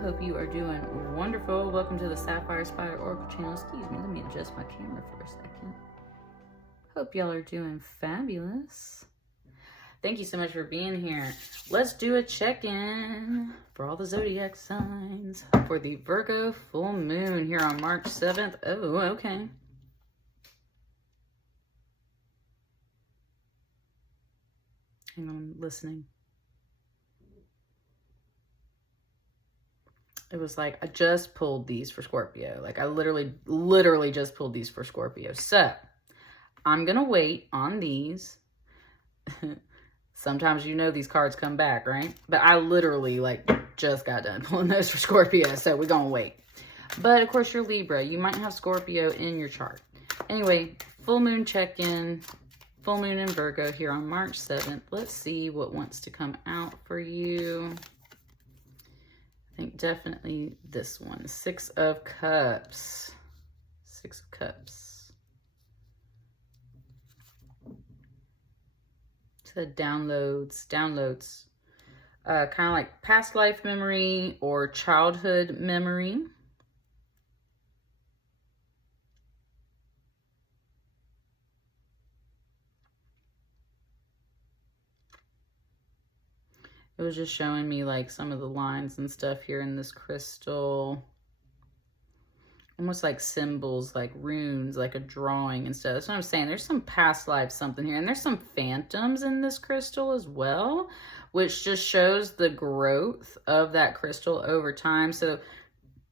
hope you are doing wonderful. Welcome to the Sapphire Spider Oracle channel. Excuse me, let me adjust my camera for a second. Hope y'all are doing fabulous. Thank you so much for being here. Let's do a check-in for all the zodiac signs for the Virgo full moon here on March 7th. Oh, okay. Hang on, I'm listening. It was like, I just pulled these for Scorpio. Like I literally just pulled these for Scorpio. So I'm going to wait on these. Sometimes you know these cards come back, right? But I literally like just got done pulling those for Scorpio. So we're going to wait. But of course you're Libra. You might have Scorpio in your chart. Anyway, full moon check-in. Full moon in Virgo here on March 7th. Let's see what wants to come out for you. I think definitely this one. 6 of Cups. 6 of Cups. Said downloads. Downloads. Kind of like past life memory or childhood memory. It was just showing me like some of the lines and stuff here in this crystal. Almost like symbols, like runes, like a drawing and stuff. That's what I'm saying. There's some past life something here. And there's some phantoms in this crystal as well, which just shows the growth of that crystal over time. So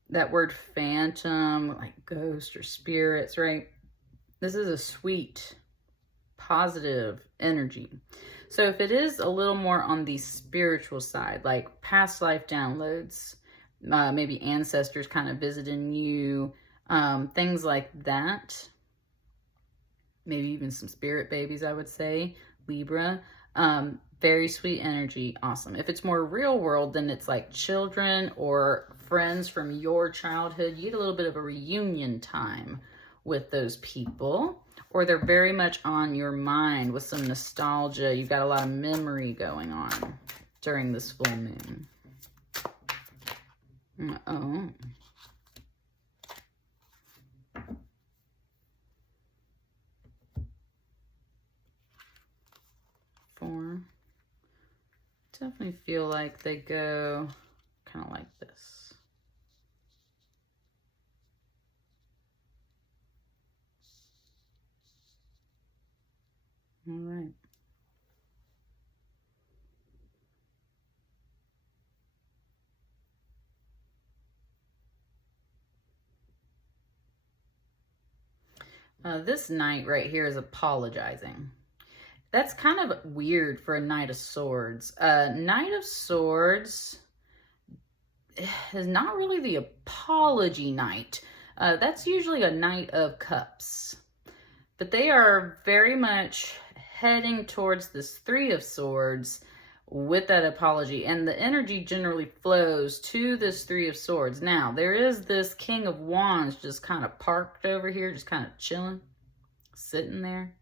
that word phantom, like ghost or spirits, right? This is a sweet, positive energy. So if it is a little more on the spiritual side, like past life downloads, maybe ancestors kind of visiting you, things like that, maybe even some spirit babies, I would say, Libra, very sweet energy, awesome. If it's more real world, then it's like children or friends from your childhood. You get a little bit of a reunion time with those people. Or they're very much on your mind with some nostalgia. You've got a lot of memory going on during this full moon. Uh-oh. Four. Definitely feel like they go kind of like this. All right. This knight right here is apologizing. That's kind of weird for a Knight of Swords. Knight of Swords is not really the apology knight. That's usually a Knight of Cups. But they are very much heading towards this 3 of Swords with that apology. And the energy generally flows to this 3 of Swords. Now, there is this King of Wands just kind of parked over here, just kind of chilling, sitting there.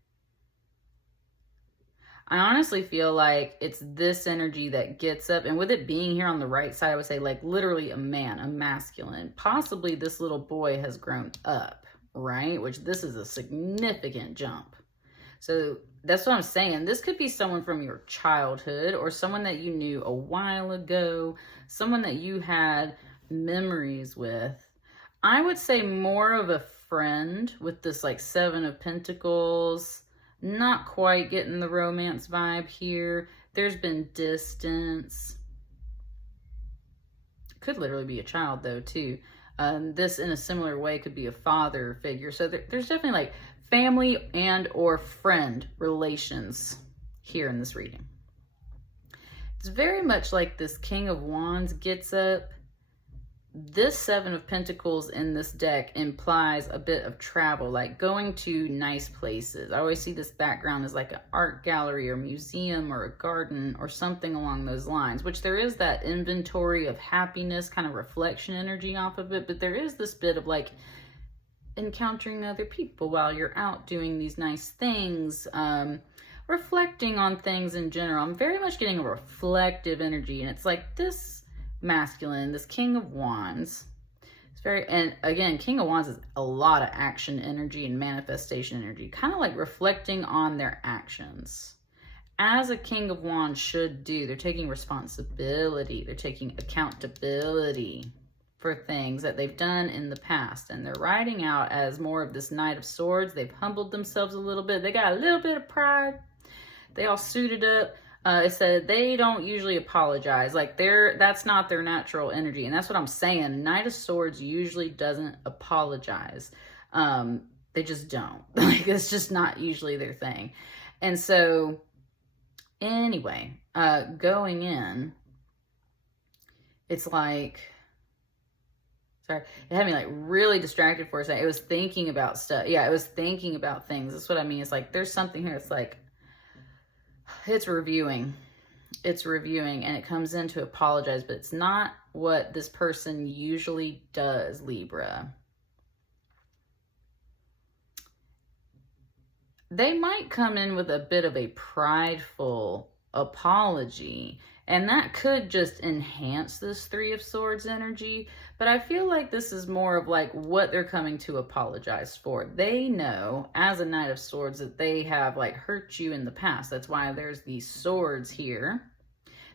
I honestly feel like it's this energy that gets up. And with it being here on the right side, I would say like literally a man, a masculine. Possibly this little boy has grown up, right? Which this is a significant jump. So that's what I'm saying. This could be someone from your childhood or someone that you knew a while ago, someone that you had memories with. I would say more of a friend with this like 7 of Pentacles. Not quite getting the romance vibe here. There's been distance. Could literally be a child though too. This in a similar way could be a father figure. So there's definitely like family and or friend relations here in this reading. It's very much like this King of Wands gets up. This 7 of Pentacles in this deck implies a bit of travel, like going to nice places. I always see this background as like an art gallery or museum or a garden or something along those lines, which there is that inventory of happiness, kind of reflection energy off of it. But there is this bit of like encountering other people while you're out doing these nice things, reflecting on things in general. I'm very much getting a reflective energy, and it's like this masculine, this King of Wands. It's very, and again, King of Wands is a lot of action energy and manifestation energy, kind of like reflecting on their actions. As a King of Wands should do. They're taking responsibility. They're taking accountability for things that they've done in the past. And they're riding out as more of this Knight of Swords. They've humbled themselves a little bit. They got a little bit of pride. They all suited up. It said they don't usually apologize. Like that's not their natural energy. And that's what I'm saying. Knight of Swords usually doesn't apologize. They just don't. Like, it's just not usually their thing. And so anyway, going in, it's like, sorry, it had me like really distracted for a second. It was thinking about stuff. Yeah, it was thinking about things. That's what I mean. It's like, there's something here. It's like, it's reviewing. It's reviewing, and it comes in to apologize, but it's not what this person usually does, Libra. They might come in with a bit of a prideful apology, and that could just enhance this Three of Swords energy. But I feel like this is more of like what they're coming to apologize for. They know as a Knight of Swords that they have like hurt you in the past. That's why there's these swords here.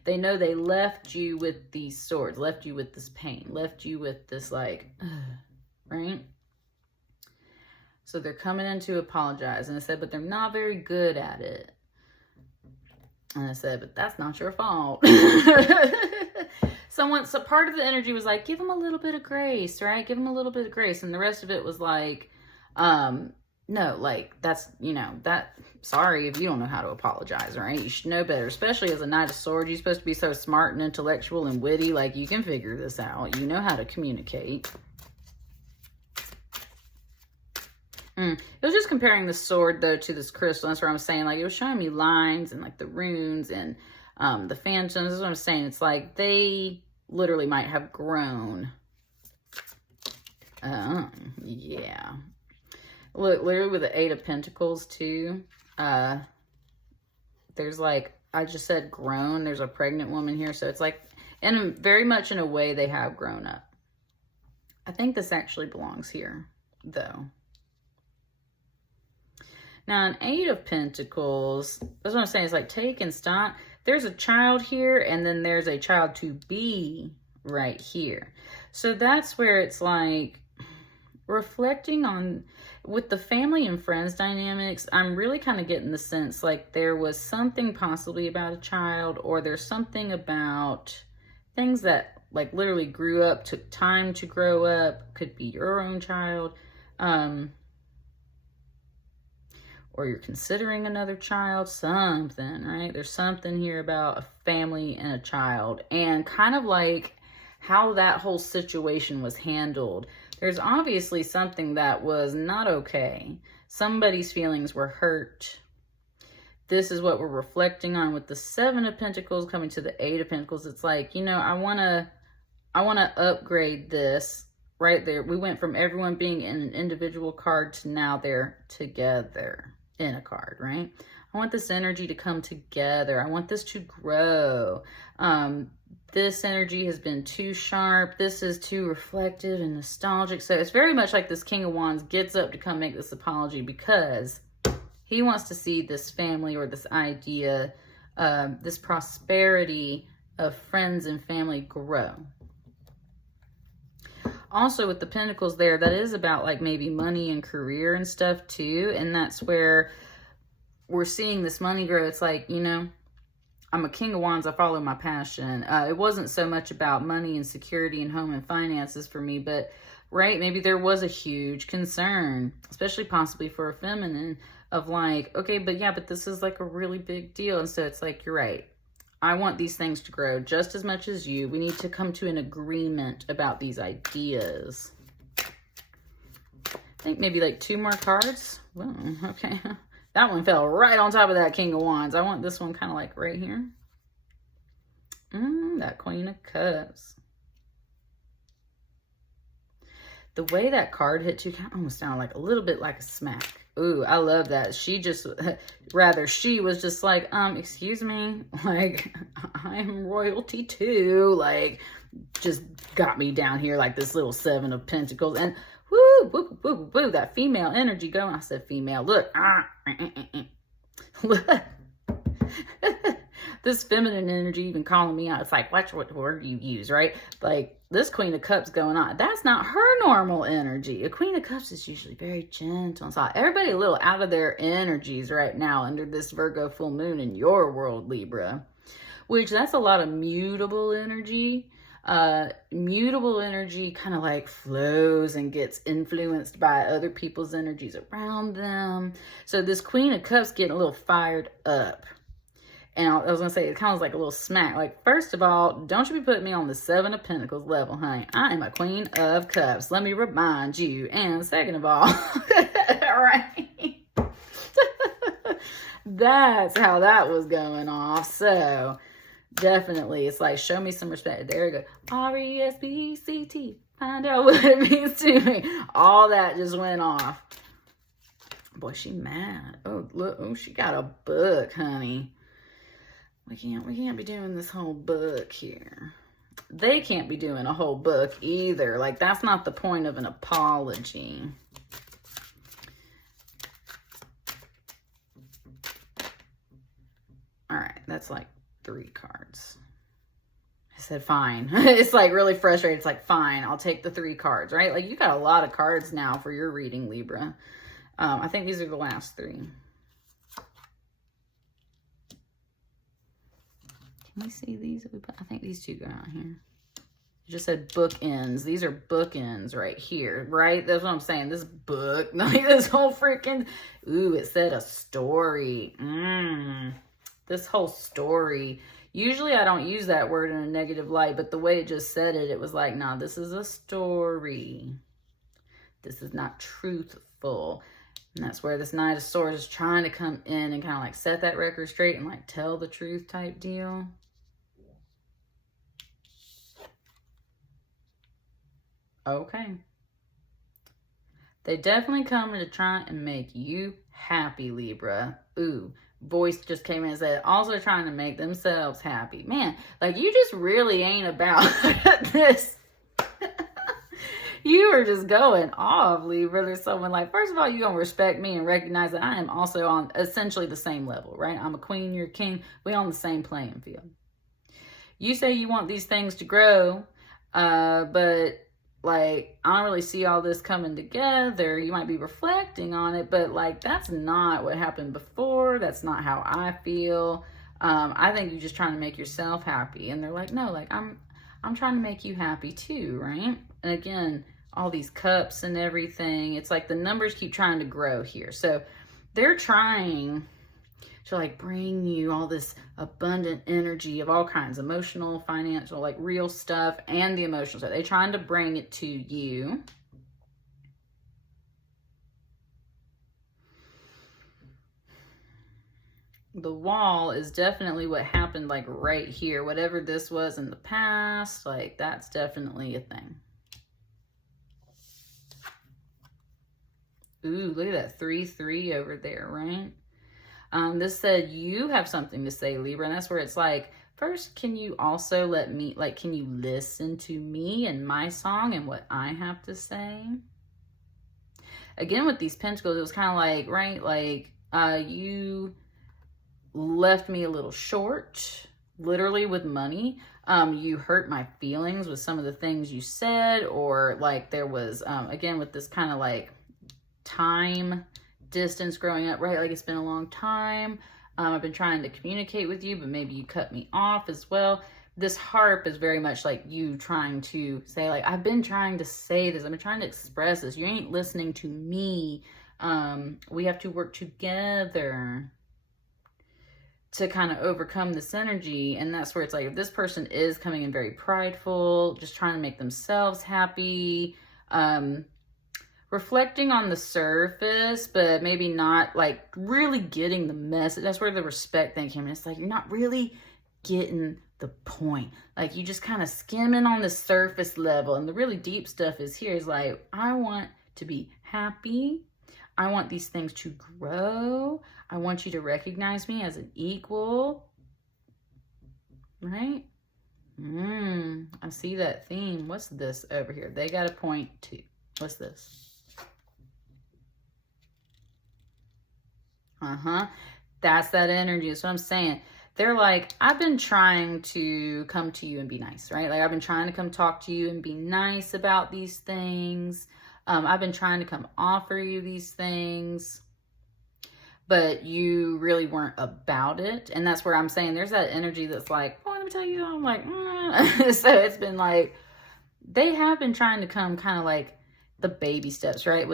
They know they left you with these swords, left you with this pain, left you with this like, right? So they're coming in to apologize. And I said, but they're not very good at it. And I said, but that's not your fault. So part of the energy was like, give them a little bit of grace, right? Give them a little bit of grace. And the rest of it was like, no, like, that's, you know, that, sorry if you don't know how to apologize, right? You should know better, especially as a Knight of Swords. You're supposed to be so smart and intellectual and witty. Like, you can figure this out. You know how to communicate. It was just comparing the sword, though, to this crystal. That's what I'm saying. Like, it was showing me lines and, like, the runes and the phantoms. This is what I'm saying. It's like they literally might have grown. Yeah. Look, literally with the Eight of Pentacles, too. There's, like, I just said grown. There's a pregnant woman here. So it's like, and very much in a way, they have grown up. I think this actually belongs here, though. Now, an Eight of Pentacles, that's what I'm saying. It's like taking stock. There's a child here, and then there's a child to be right here. So that's where it's like reflecting on, with the family and friends dynamics, I'm really kind of getting the sense like there was something possibly about a child, or there's something about things that like literally grew up, took time to grow up, could be your own child. Or you're considering another child, something, right? There's something here about a family and a child, and kind of like how that whole situation was handled. There's obviously something that was not okay. Somebody's feelings were hurt. This is what we're reflecting on with the Seven of Pentacles coming to the Eight of Pentacles. It's like, you know, I want to upgrade this. Right there, we went from everyone being in an individual card to now they're together in a card, right? I want this energy to come together. I want this to grow. This energy has been too sharp. This is too reflective and nostalgic. So it's very much like this King of Wands gets up to come make this apology because he wants to see this family or this idea, this prosperity of friends and family grow. Also with the Pentacles there, that is about like maybe money and career and stuff too. And that's where we're seeing this money grow. It's like, you know, I'm a King of Wands. I follow my passion. It wasn't so much about money and security and home and finances for me, but right, maybe there was a huge concern, especially possibly for a feminine, of like, okay, but yeah, but this is like a really big deal. And so it's like, you're right. I want these things to grow just as much as you. We need to come to an agreement about these ideas. I think maybe like 2 more cards. Well, okay. That one fell right on top of that King of Wands. I want this one kind of like right here. That Queen of Cups. The way that card hit you kind of almost sounded like a little bit like a smack. Ooh, I love that. She was just like, excuse me, like, I am royalty too. Like, just got me down here like this little 7 of Pentacles. And woo, woo, woo, woo, that female energy going. I said female. Look. Look. This feminine energy even calling me out. It's like, watch what word you use, right? Like, this Queen of Cups going on. That's not her normal energy. A Queen of Cups is usually very gentle and soft. Everybody a little out of their energies right now under this Virgo full moon in your world, Libra. Which, that's a lot of mutable energy. Mutable energy kind of like flows and gets influenced by other people's energies around them. So this Queen of Cups getting a little fired up. And I was going to say, it kind of was like a little smack. Like, first of all, don't you be putting me on the 7 of Pentacles level, honey. I am a Queen of Cups. Let me remind you. And second of all, right? That's how that was going off. So, definitely, it's like, show me some respect. There we go. R.E.S.P.E.C.T. Find out what it means to me. All that just went off. Boy, she mad. Oh, look. Oh, she got a book, honey. We can't be doing this whole book here. They can't be doing a whole book either. Like, that's not the point of an apology. All right, that's like 3 cards. I said, fine. It's like really frustrating. It's like, fine, I'll take the 3 cards, right? Like, you got a lot of cards now for your reading, Libra. I think these are the last 3. Can we see these? I think these 2 go out here. It just said bookends. These are bookends right here, right? That's what I'm saying. This book, like this whole freaking, ooh, it said a story. This whole story. Usually I don't use that word in a negative light, but the way it just said it, it was like, nah, this is a story. This is not truthful. And that's where this Knight of Swords is trying to come in and kind of like set that record straight and like tell the truth type deal. Okay. They definitely come to try and make you happy, Libra. Ooh, voice just came in and said, also trying to make themselves happy. Man, like you just really ain't about this. You are just going off, Libra. There's someone like, first of all, you're going to respect me and recognize that I am also on essentially the same level, right? I'm a queen, you're a king. We're on the same playing field. You say you want these things to grow, but like, I don't really see all this coming together. You might be reflecting on it, but like, that's not what happened before. That's not how I feel. I think you're just trying to make yourself happy. And they're like, no, like, I'm trying to make you happy too, right? And again, all these cups and everything, it's like the numbers keep trying to grow here. So they're trying to like bring you all this abundant energy of all kinds, emotional, financial, like real stuff, and the emotional stuff. They're trying to bring it to you. The wall is definitely what happened like right here. Whatever this was in the past, like that's definitely a thing. Ooh, look at that 3-3 over there, right? This said you have something to say, Libra, and that's where it's like, first, can you also let me, like, can you listen to me and my song and what I have to say? Again, with these pentacles, it was kind of like, right, like, you left me a little short, literally with money. You hurt my feelings with some of the things you said, or like there was, again, with this kind of like time distance growing up, right? Like it's been a long time. I've been trying to communicate with you, but maybe you cut me off as well. This harp is very much like you trying to say, like, I've been trying to say this. I've been trying to express this. You ain't listening to me. We have to work together to kind of overcome this energy. And that's where it's like, if this person is coming in very prideful, just trying to make themselves happy, reflecting on the surface, but maybe not like really getting the message. That's where the respect thing came in. It's like, you're not really getting the point. Like you just kind of skimming on the surface level. And the really deep stuff is here is like, I want to be happy. I want these things to grow. I want you to recognize me as an equal, right? I see that theme. What's this over here? They got a point too. What's this? That's that energy. That's what I'm saying. They're like, I've been trying to come to you and be nice, right? Like, I've been trying to come talk to you and be nice about these things. I've been trying to come offer you these things, but you really weren't about it. And that's where I'm saying there's that energy that's like, oh, let me tell you. I'm like, So it's been like, they have been trying to come kind of like the baby steps, right?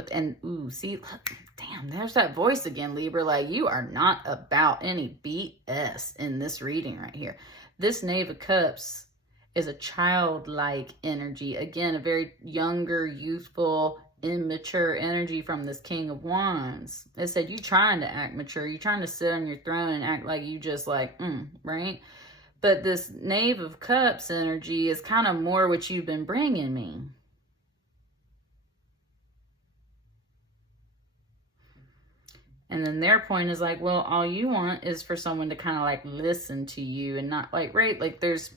See, look, damn, there's that voice again, Libra. Like, you are not about any BS in this reading right here. This Knave of Cups is a childlike energy. Again, a very younger, youthful, immature energy from this King of Wands. It said you trying to act mature. You trying to sit on your throne and act like you just like, right? But this Knave of Cups energy is kind of more what you've been bringing me. And then their point is like, well, all you want is for someone to kind of like listen to you and not like, right? Like there's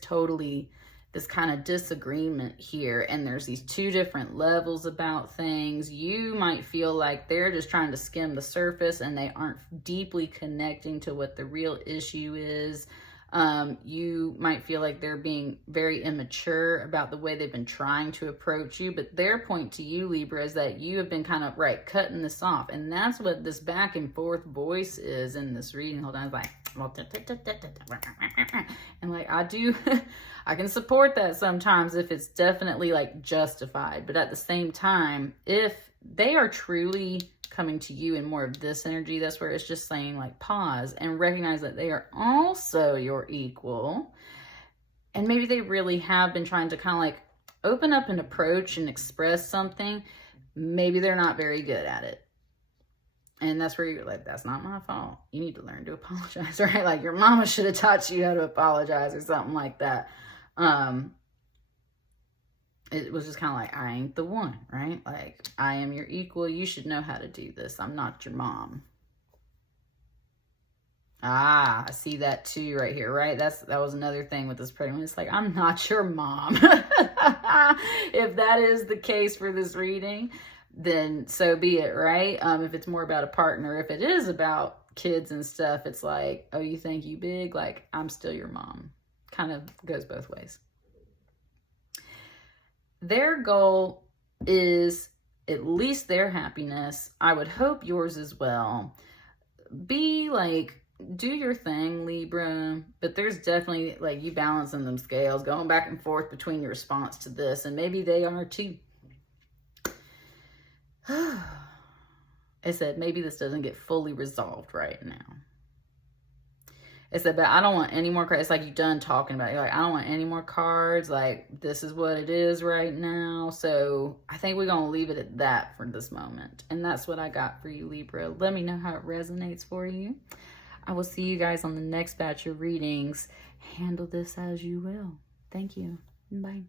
totally this kind of disagreement here. And there's these two different levels about things. You might feel like they're just trying to skim the surface and they aren't deeply connecting to what the real issue is. You might feel like they're being very immature about the way they've been trying to approach you, but their point to you, Libra, is that you have been kind of, right, cutting this off. And that's what this back and forth voice is in this reading. Hold on, it's like, and like, I can support that sometimes if it's definitely like justified, but at the same time, if they are truly coming to you in more of this energy, that's where it's just saying like pause and recognize that they are also your equal. And maybe they really have been trying to kind of like open up an approach and express something. Maybe they're not very good at it. And that's where you're like, that's not my fault. You need to learn to apologize, right? Like your mama should have taught you how to apologize or something like that. It was just kind of like, I ain't the one, right? Like, I am your equal. You should know how to do this. I'm not your mom. I see that too right here, right? That was another thing with this pregnant. It's like, I'm not your mom. If that is the case for this reading, then so be it, right? If it's more about a partner, if it is about kids and stuff, it's like, oh, you think you big? Like, I'm still your mom. Kind of goes both ways. Their goal is at least their happiness. I would hope yours as well. Be like, do your thing, Libra, but there's definitely like you balancing them scales, going back and forth between your response to this, and maybe they are too. It said maybe this doesn't get fully resolved right now. It said, but I don't want any more cards. It's like you're done talking about it. You're like, I don't want any more cards. Like, this is what it is right now. So I think we're going to leave it at that for this moment. And that's what I got for you, Libra. Let me know how it resonates for you. I will see you guys on the next batch of readings. Handle this as you will. Thank you. Bye.